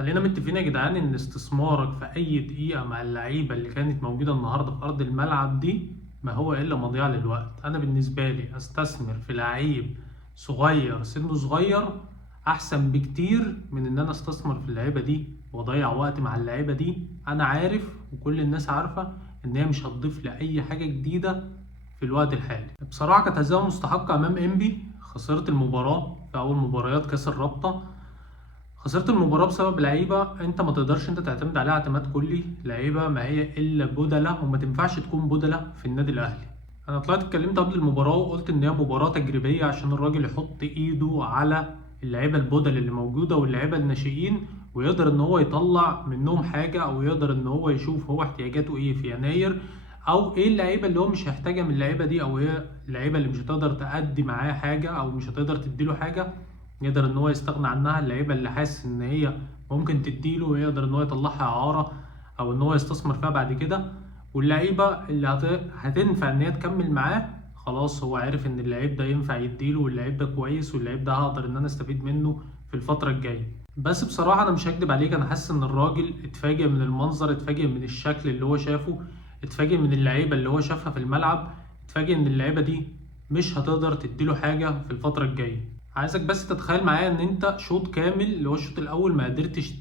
خلينا متفقين يا جدعان ان استثمارك في اي دقيقة مع اللعيبة اللي كانت موجودة النهاردة في ارض الملعب دي ما هو الا مضيعة للوقت. انا بالنسبة لي استثمر في لعيب صغير سنه صغير احسن بكتير من ان انا استثمر في اللعيبة دي واضيع وقت مع اللعيبة دي. انا عارف وكل الناس عارفة ان هي مش هتضيف لي اي حاجة جديدة في الوقت الحالي. بصراحة كانت هزيمة مستحقة امام انبي. خسرت المباراة في اول مباريات كاس الرابطة. خسرت المباراة بسبب لعيبة انت ما تقدرش انت تعتمد عليها اعتماد كلي. لعيبة ما هي الا بدلة وما تنفعش تكون بدلة في النادي الاهلي. انا طلعت اتكلمت قبل المباراة وقلت ان هي مباراة تجريبية عشان الراجل يحط ايده على اللعيبة البدل اللي موجودة واللعيبة الناشئين ويقدر ان هو يطلع منهم حاجة او يقدر ان هو يشوف هو احتياجاته ايه في يناير او ايه اللعيبة اللي هو مش هيحتاجها من اللعيبة دي او ايه اللعيبة اللي مش هتقدر تأدي معاه حاجة او مش هتقدر تديله حاجة يقدر ان هو يستغنى عنها. اللعيبه اللي حاسس ان هي ممكن تديله ويقدر ان هو يطلعها اعاره او ان هو يستثمر فيها بعد كده. واللعيبه اللي هتنفع ان هي تكمل معاه خلاص هو عارف ان اللعيب ده ينفع يديله واللعيب ده كويس واللعيب ده هقدر ان انا استفيد منه في الفتره الجايه. بس بصراحه انا مش هكدب عليك، انا حاسس ان الراجل اتفاجئ من المنظر، اتفاجئ من الشكل اللي هو شافه، اتفاجئ من اللعيبه اللي هو شافها في الملعب، اتفاجئ ان اللعيبه دي مش هتقدر تديله حاجه في الفتره الجايه. عايزك بس تتخيل معايا ان انت شوط كامل اللي هو الشوط الاول ما قدرتش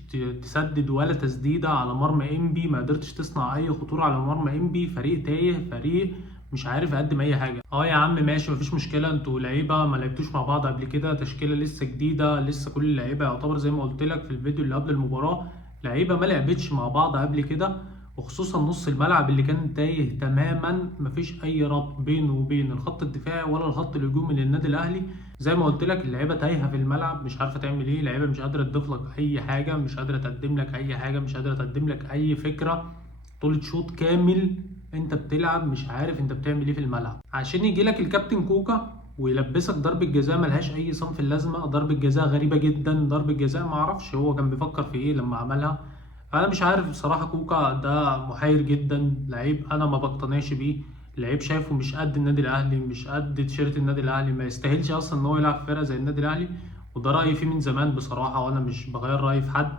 تسدد ولا تسديده على مرمى انبي، ما قدرتش تصنع اي خطوره على مرمى انبي. فريق تايه، فريق مش عارف يقدم اي حاجه. يا عم ماشي مفيش مشكله، انتوا لعيبه ما لعبتوش مع بعض قبل كده، تشكيله لسه جديده، لسه كل اللعيبه يعتبر زي ما قلت لك في الفيديو اللي قبل المباراه لعيبه ما لعبتش مع بعض قبل كده. وخصوصا نص الملعب اللي كان تايه تماما، مفيش اي ربط بينه وبين الخط الدفاعي ولا الخط الهجومي للنادي الاهلي. زي ما قلت لك اللعيبه تايهه في الملعب، مش عارفه تعمل ايه، اللعيبه مش قادره تضيف لك اي حاجه، مش قادره تقدم لك اي حاجه، مش قادره تقدم لك اي فكره. طول شوط كامل انت بتلعب مش عارف انت بتعمل ايه في الملعب. عشان يجي لك الكابتن كوكا ويلبسك ضربه جزاء ملهاش اي صنف اللازمه، ضربه جزاء غريبه جدا، ضربه جزاء معرفش هو كان بيفكر في ايه لما عملها. انا مش عارف بصراحه، كوكا ده محير جدا، لعيب انا ما بقتنعش بيه. لعيب شايفه مش قد النادي الاهلي، مش قد تيشيرت النادي الاهلي، ما يستاهلش اصلا ان هو يلعب في فرقه زي النادي الاهلي. وده رايي فيه من زمان بصراحه، وانا مش بغير رايي في حد.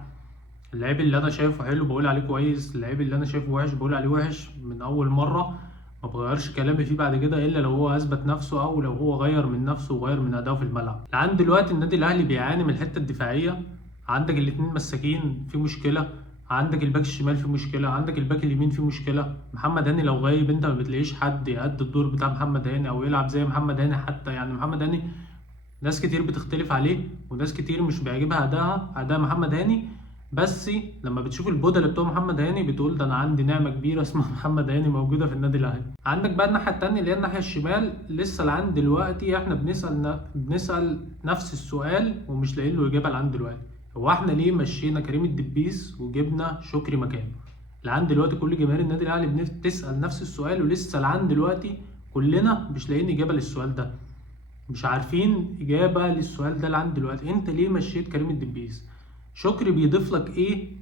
اللعيب اللي انا شايفه حلو بقول عليه كويس، اللعيب اللي انا شايفه وحش بقول عليه وحش من اول مره. ما بغيرش كلامي فيه بعد كده الا لو هو اثبت نفسه او لو هو غير من نفسه وغير من اداؤه في الملعب. لعند دلوقتي النادي الاهلي بيعاني من الحته الدفاعيه. عندك الاتنين مساكين في مشكله، عندك الباك الشمال في مشكله، عندك الباك اليمين في مشكله. محمد هاني لو غايب انت ما بتلاقيش حد يأدي الدور بتاع محمد هاني او يلعب زي محمد هاني حتى. يعني محمد هاني ناس كتير بتختلف عليه وناس كتير مش بيعجبها اداء محمد هاني. بس لما بتشوف البودلة بتوع محمد هاني بتقول ده انا عندي نعمة كبيرة اسمها محمد هاني موجودة في النادي الاهلي. عندك بقى الناحية التانية اللي هي الناحية الشمال، لسه لعند دلوقتي احنا بنسأل نفس السؤال ومش لاقيين له اجابة لعند دلوقتي. هو احنا ليه مشينا كريم الدبيس وجبنا شكري مكانه؟ لعند دلوقتي كل جماهير النادي الاهلي بتسأل نفس السؤال ولسه لعند دلوقتي كلنا مش لاقيين اجابة للسؤال ده، مش عارفين إجابة للسؤال ده لعند دلوقتي. أنت ليه مشيت كريم الدبيس؟ شكري بيضيف لك إيه؟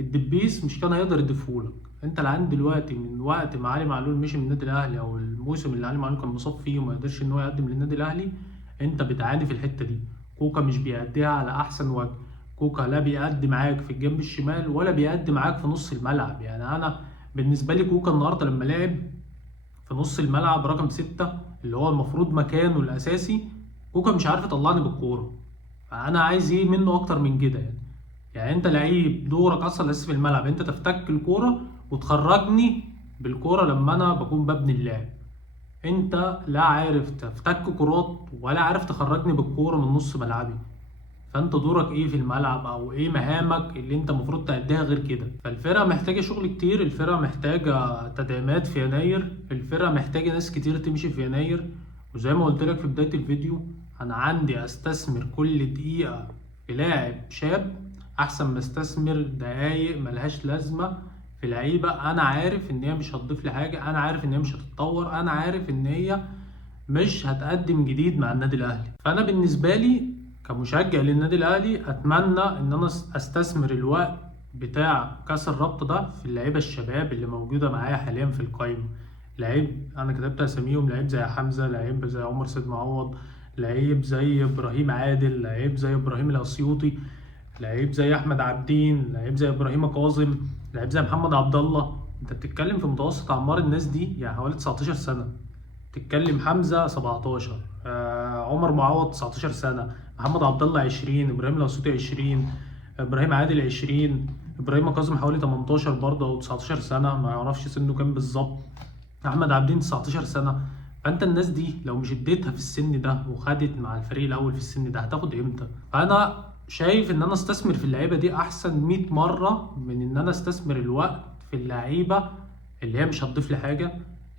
الدبيس مش كان هيقدر يضيفهولك. أنت لعند دلوقتي من وقت ما علي معلول مشي من النادي الأهلي أو الموسم اللي علي معلول كان مصاب فيه وما قدرش إن هو يقدم للنادي الأهلي، أنت بتعاني في الحتة دي. كوكا مش بيأديها على أحسن وجه. كوكا لا بيأدي معاك في الجنب الشمال ولا بيأدي معاك في نص الملعب. يعني أنا بالنسبة لي كوكا النهاردة لما لعب في نص الملعب رقم 6 اللي هو المفروض مكانه الأساسي، كوكا مش عارف يطلعني بالكورة. فأنا عايز إيه منه أكتر من كده يعني أنت لعيب دورك أصلا الأساسي في الملعب، أنت تفتك الكورة وتخرجني بالكورة لما أنا بكون ببني اللعب. أنت لا عارف تفتك كرات ولا عارف تخرجني بالكورة من نص ملعبي. فانت دورك ايه في الملعب او ايه مهامك اللي انت المفروض تأديها غير كده؟ فالفرقه محتاجه شغل كتير، الفرقه محتاجه تدعيمات في يناير، الفرقه محتاجه ناس كتير تمشي في يناير. وزي ما قلت لك في بدايه الفيديو انا عندي استثمر كل دقيقه في لاعب شاب احسن ما استثمر دقايق ملهاش لازمه في لعيبه انا عارف ان هي مش هتضيف لي حاجه، انا عارف ان هي مش هتتطور، انا عارف ان هي مش هتقدم جديد مع النادي الاهلي. فانا بالنسبه لي كمشجع للنادي الاهلي اتمنى ان انا استثمر الوقت بتاع كاس الرابطه ده في اللعيبه الشباب اللي موجوده معايا حاليا في القايمه. لعيب انا كتبت اساميهم، لعيب زي حمزه، لعيب زي عمر سيد معوض، لعيب زي ابراهيم عادل، لعيب زي ابراهيم الاسيوطي. لعيب زي احمد عابدين، لعيب زي ابراهيم كاظم، لعيب زي محمد عبد الله. انت بتتكلم في متوسط اعمار الناس دي يعني حوالي 19 سنه. تتكلم حمزه 17، عمر معوض 19 سنه، محمد عبد الله 20، ابراهيم الاسيوطي 20، ابراهيم عادل 20، ابراهيم كاظم حوالي 18 برضه او 19 سنه، ما يعرفش سنه كام بالظبط، احمد عابدين 19 سنه. فانت الناس دي لو مش اديتها في السن ده وخدت مع الفريق الاول في السن ده هتاخد امتى؟ فانا شايف ان انا استثمر في اللعيبه دي احسن 100 مره من ان انا استثمر الوقت في اللعيبه اللي هي مش هتضيف لي حاجه،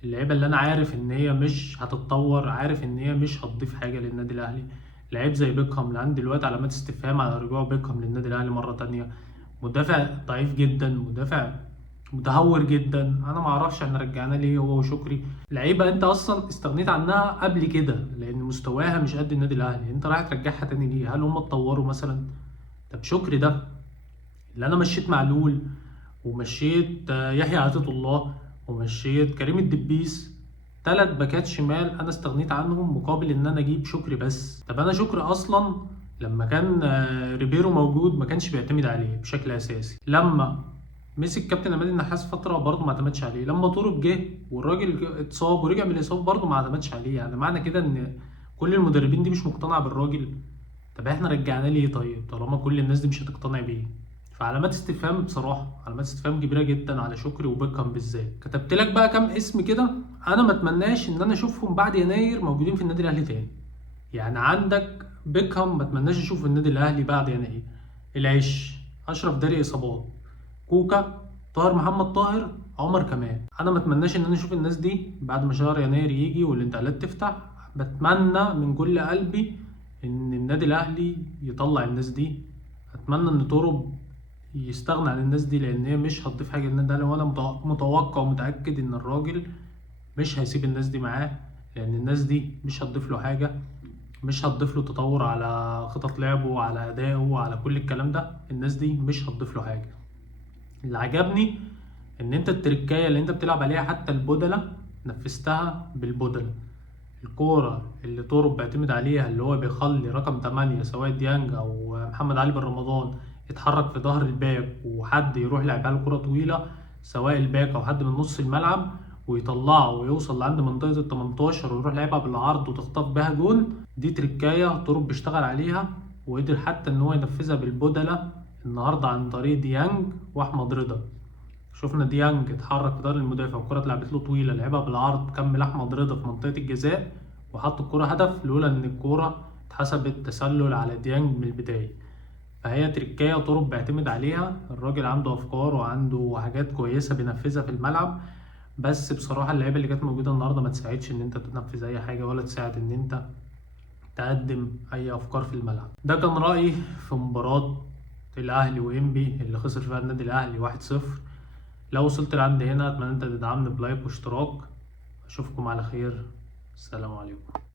اللعيبه اللي انا عارف ان هي مش هتتطور، عارف ان هي مش هتضيف حاجه للنادي الاهلي. لعيب زي بيكهام اللي عندي دلوقتي علامات استفهام على رجوع بيكهام للنادي الاهلي مره تانية. مدافع ضعيف جدا، مدافع متهور جدا، انا ما اعرفش احنا رجعنا ليه هو وشكري. لعيبه انت اصلا استغنيت عنها قبل كده لان مستواها مش قد النادي الاهلي، انت رايح ترجعها تاني ليه؟ هل هم اتطوروا مثلا؟ طب شكري ده اللي انا مشيت معلول ومشيت يحيى عطية الله ومشيت كريم الدبيس، 3 باكات شمال انا استغنيت عنهم مقابل ان انا اجيب شكري بس. طب انا شكري اصلا لما كان ريبيرو موجود ما كانش بيعتمد عليه بشكل اساسي، لما مسك كابتن عماد النحاس فتره برضه ما اعتمدش عليه، لما طارق جه والراجل اتصاب ورجع من الاصابه برضه ما اعتمدش عليه. يعني معنى كده ان كل المدربين دي مش مقتنعه بالراجل. طب احنا رجعنا ليه طيب طالما كل الناس دي مش هتقتنع بيه؟ فعلامات استفهام بصراحه، علامات استفهام كبيره جدا على شكري وبيكهام بالذات. كتبت لك بقى كام اسم كده انا ما اتمناش ان انا اشوفهم بعد يناير موجودين في النادي الاهلي تاني. يعني عندك بيكهام ما اتمناش اشوفه في النادي الاهلي بعد يناير، العش، اشرف داري اصابات، كوكا، طاهر محمد طاهر، عمر كمال. انا ما اتمناش ان انا اشوف الناس دي بعد ما شهر يناير يجي والانتقالات تفتح. بتمنى من كل قلبي ان النادي الاهلي يطلع الناس دي. اتمنى ان تورو يستغنى عن الناس دي لان هي مش هتضيف حاجه للنادي الاهلي، وانا متوقع ومتاكد ان الراجل مش هيسيب الناس دي معاه لان الناس دي مش هتضيف له حاجه، مش هتضيف له تطور على خطط لعبه وعلى ادائه وعلى كل الكلام ده. الناس دي مش هتضيف له حاجه. اللي عجبني ان انت التركايه اللي انت بتلعب عليها حتى البدله نفذتها بالبدله. الكوره اللي طارق بيعتمد عليها اللي هو بيخلي رقم 8 سواء ديانج او محمد علي بن رمضان يتحرك في ظهر الباك وحد يروح يلعبها له كوره طويله سواء الباك او حد من نص الملعب ويطلعه ويوصل لعند منطقه ال 18 ويروح لعبها بالعرض وتخطف بها جون. دي تركايه طارق بيشتغل عليها وقدر حتى ان هو ينفذها بالبدله النهارده عن طريق ديانج واحمد رضا. شفنا ديانج اتحرك في ظهر المدافع والكرة اتلعبت له طويلة لعبها بالعرض، كمل أحمد رضا في منطقة الجزاء وحط الكرة هدف لولا إن الكرة اتحسبت تسلل على ديانج من البداية. فهي تركاية طرق بيعتمد عليها، الراجل عنده أفكار وعنده حاجات كويسة بينفذها في الملعب. بس بصراحة اللعيبة اللي كانت موجودة النهاردة ما تساعدش إن أنت تنفذ أي حاجة ولا تساعد إن أنت تقدم أي أفكار في الملعب. ده كان رأيي في مباراة الأهلي وإنبي اللي خسر فيها النادي الأهلي 1-0. لو وصلت لعند هنا اتمنى انت تدعمني بلايك واشتراك. اشوفكم على خير. السلام عليكم.